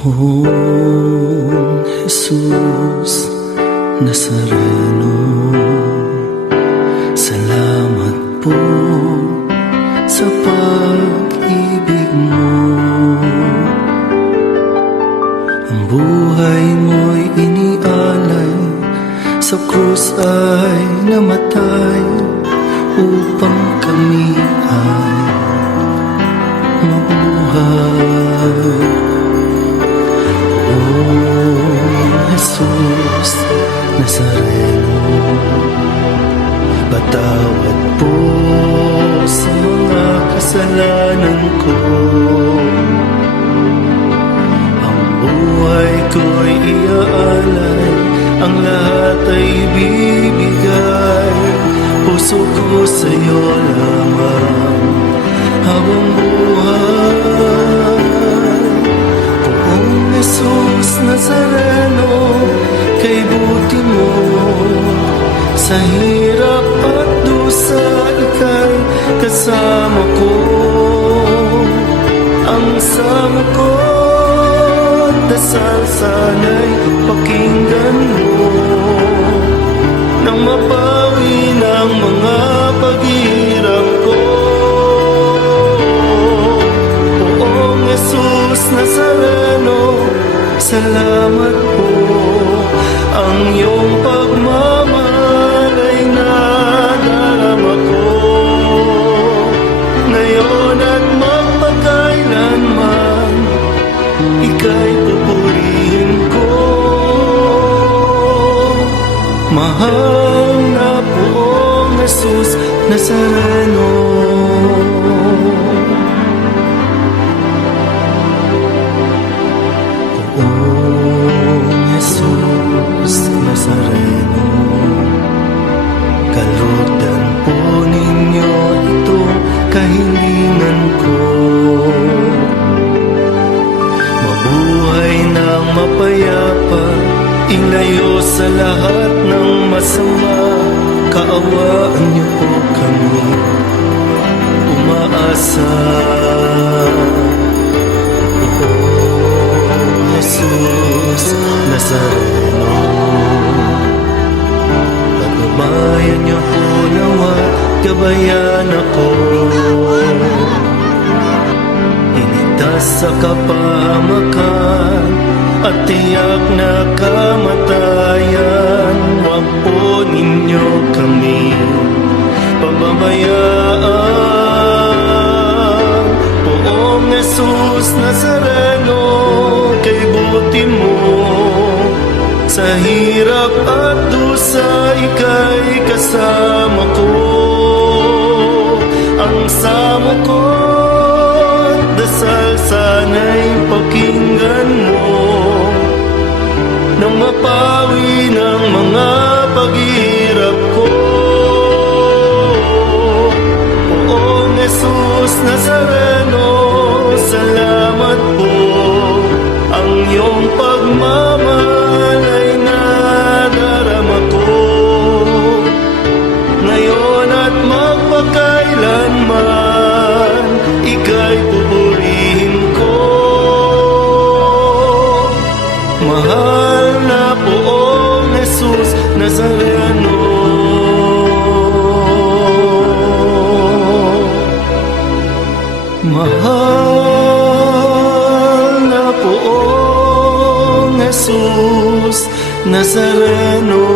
Poong Jesus Nazareno, salamat po sa pag-ibig mo. Ang buhay mo'y inialay, sa krus ay namatay, upang kami ay mabuhay. Jesus Nazareno, patawad po sa mga kasalanan ko. Ang buhay ko'y iaalay, ang lahat ay bibigay. Puso ko sa'yo lamang habang buhay. Poong Jesus Nazareno, kay buti mo, sa hirap at dusa ika'y kasama ko. Ang sama ko, dasal sana'y pakinggan mo, nang mapawi ng mga paghihirap ko. Poong Jesus Nazareno, salamat po. Ang iyong pagmamahal ay nadarama ko, ngayon at magpakailanman, ika'y pupurihin ko. Mahal na Poong Jesus Nazareno, Nazareno, kalutan po ninyo itong kahilingan ko. Mabuhay ng mapayapa, ilayo sa lahat ng masama. Kaawaan niyo po kami, umaasa. Jesus Nazareno, pagbabayan niyo po nawa, gabayan ako. Iligtas sa kapahamakan at tiyak na kamatayan. Huwag po ninyo kami pababayaan. Poong Jesus Nazareno, kay buti mo, sa hirap at dusa ika'y kasama ko. Ang samo ko, dasal sana'y pakinggan mo, nang mapawi ng mga paghihirap ko. Poong Jesus Nazareno, salamat po. Ang iyong pagmamahal ay nadarama ko, ngayon at magpakailanman, ika'y pupurihin ko. Mahal na Poong Jesus Nazareno, mahal na Poong Jesus Nazareno.